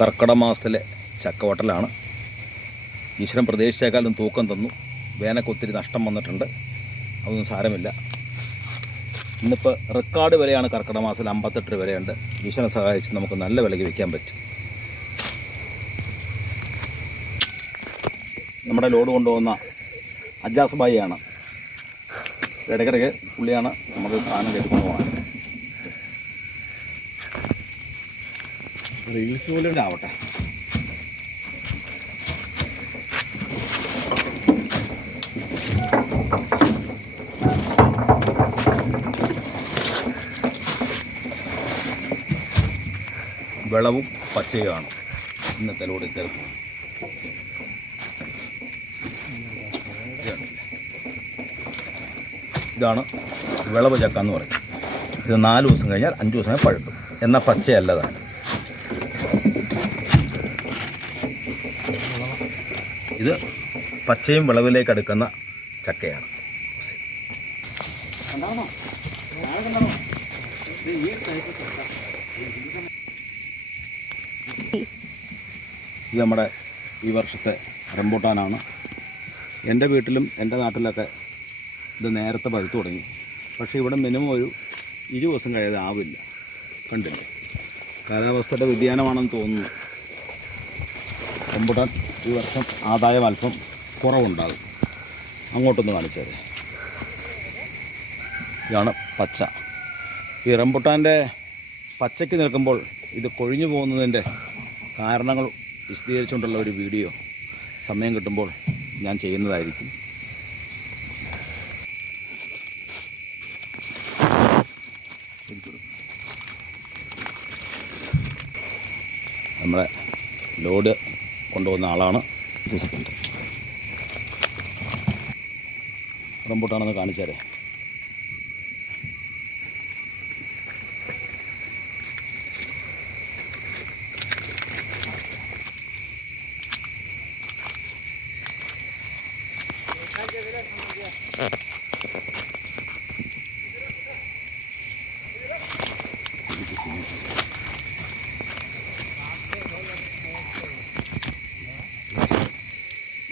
കർക്കിടക മാസത്തിലെ ചക്കവട്ടലാണ്. ഈശ്വരൻ പ്രതീക്ഷിച്ചേക്കാളും തൂക്കം തന്നു. വേനൽക്ക് ഒത്തിരി നഷ്ടം വന്നിട്ടുണ്ട്. അതൊന്നും സാരമില്ല. ഇന്നിപ്പോൾ റെക്കോർഡ് വിലയാണ്. കർക്കിടക മാസത്തിൽ 58 രൂപയുണ്ട്. ഈശ്വരനെ സഹായിച്ച് നമുക്ക് നല്ല വിലയ്ക്ക് വിൽക്കാൻ പറ്റും. നമ്മുടെ ലോഡ് കൊണ്ടുപോകുന്ന അജാസ് ബായിയാണ്. ഇടയ്ക്കിടയ്ക്ക് പുള്ളിയാണ് നമുക്ക് സാധനം കയറ്റിക്കൊണ്ട് പോകാൻ. റീൽസ് പോലെ ആവട്ടെ. വെളവും പച്ചയുമാണ് ഇന്നത്തെ ലോഡ് ചേർക്കുന്നത്. ഇതാണ് വിളവ് ചക്ക എന്ന് പറയും. ഇത് 4 ദിവസം കഴിഞ്ഞാൽ 5 ദിവസം പഴുക്കും. എന്നാൽ പച്ചയല്ല താനും. ഇത് പച്ചയും വിളവിലേക്ക് അടുക്കുന്ന ചക്കയാണ്. ഇത് നമ്മുടെ ഈ വർഷത്തെ റംബൂട്ടാനാണ്. എൻ്റെ വീട്ടിലും എൻ്റെ നാട്ടിലൊക്കെ ഇത് നേരത്തെ പഴുത്തു തുടങ്ങി. പക്ഷേ ഇവിടെ മിനിമം ഒരു 20 ദിവസം കഴിയാതെ ആവില്ല. കണ്ടില്ലേ, കാലാവസ്ഥയുടെ വ്യതിയാനമാണെന്ന് തോന്നുന്നു. റംബൂട്ടാൻ ഈ വർഷം ആദായം അല്പം കുറവുണ്ടാകും. അങ്ങോട്ടൊന്ന് കാണിച്ചത്. ഇതാണ് പച്ച. ഈ റംബൂട്ടാൻ്റെ പച്ചയ്ക്ക് നിൽക്കുമ്പോൾ ഇത് കൊഴിഞ്ഞു പോകുന്നതിൻ്റെ കാരണങ്ങൾ വിശദീകരിച്ചുകൊണ്ടുള്ള ഒരു വീഡിയോ സമയം കിട്ടുമ്പോൾ ഞാൻ ചെയ്യുന്നതായിരിക്കും. നമ്മളെ ലോഡ് കൊണ്ടുപോകുന്ന ആളാണ്. റംബൂട്ടാണെന്ന് കാണിച്ചാലേ.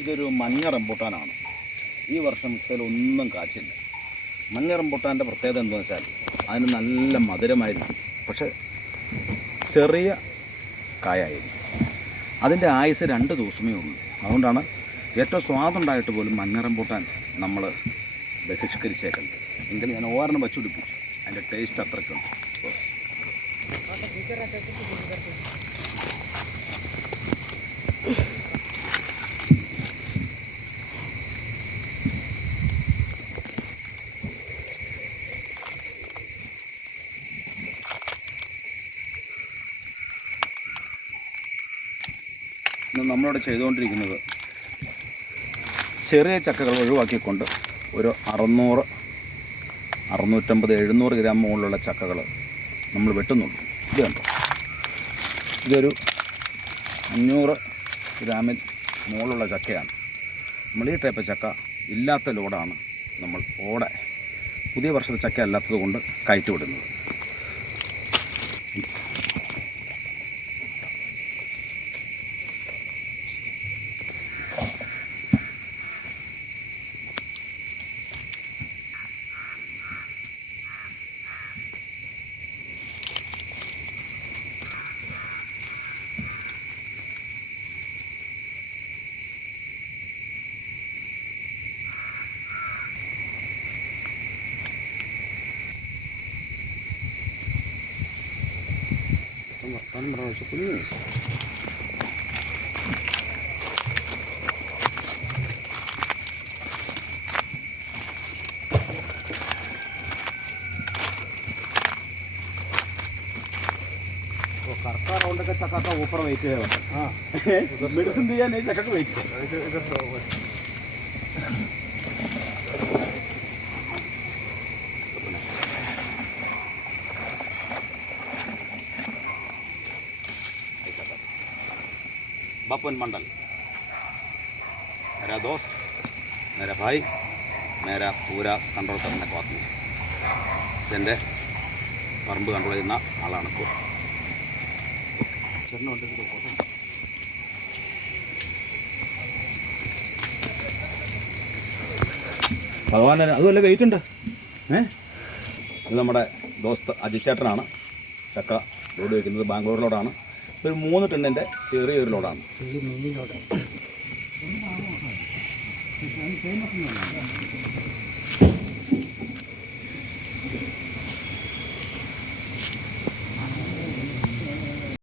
ഇതൊരു മഞ്ഞ റംബൂട്ടാനാണ്. ഈ വർഷം ഒന്നും കാച്ചില്ല. മഞ്ഞ റംബൂട്ടാൻ്റെ പ്രത്യേകത എന്താണെന്ന് വെച്ചാൽ അതിന് നല്ല മധുരമായിരിക്കും, പക്ഷെ ചെറിയ കായായിരിക്കും. അതിൻ്റെ ആയുസ് 2 ദിവസമേ ഉള്ളൂ. അതുകൊണ്ടാണ് ഏറ്റവും സ്വാദുണ്ടായിട്ട് പോലും മഞ്ഞ റംബൂട്ടാൻ നമ്മൾ ബഹിഷ്കരിച്ചേക്കുന്നത്. എങ്കിലും ഞാൻ ഓരെണ്ണം വച്ചുപിടിപ്പിച്ചു. അതിൻ്റെ ടേസ്റ്റ് അത്രയ്ക്കുണ്ട്. നമ്മളിവിടെ ചെയ്തുകൊണ്ടിരിക്കുന്നത് ചെറിയ ചക്കകൾ ഒഴിവാക്കിക്കൊണ്ട് ഒരു 600, 650, 700 ഗ്രാം മുകളിലുള്ള ചക്കകൾ നമ്മൾ വെട്ടുന്നുള്ളൂ. ഇത് കണ്ടോ, ഇതൊരു 500 ഗ്രാമിൽ മുകളിലുള്ള ചക്കയാണ്. നമ്മൾ ഈ ടൈപ്പ് ചക്ക ഇല്ലാത്ത ലോഡാണ് നമ്മൾ പുതിയ വർഷത്തെ ചക്ക അല്ലാത്തത് കൊണ്ട് കയറ്റി വിടുന്നത്. വർത്താനം പ്രാവശ്യം കുഞ്ഞു കറക്റ്റ് റൗണ്ടൊക്കെ ചക്കൊക്കെ ഊപ്പർ വെയിറ്റ് ചെയ്യാൻ മെഡിസിൻ ചെയ്യാൻ ഈ ചക്കൊക്കെ വെയിറ്റ് ചെയ്യാം. बापन मंडल, मेरा दोस्त, मेरा भाई, मेरा पूरा कंट्रोल करने को आती है. പറമ്പ് കൺട്രോൾ ചെയ്യുന്ന ആളാണ് ഇപ്പോൾ. ഭഗവാൻ അതുമല്ല വെയിറ്റ് ഉണ്ട്. ഇത് നമ്മുടെ ദോസ്ത് അജിച്ചേട്ടനാണ് ചക്ക ലോഡ് വയ്ക്കുന്നത്. ബാംഗ്ലൂരിലോടാണ്. ഒരു 3 ടണ്ണിൻ്റെ ചെറിയൊരു ലോഡാണ്.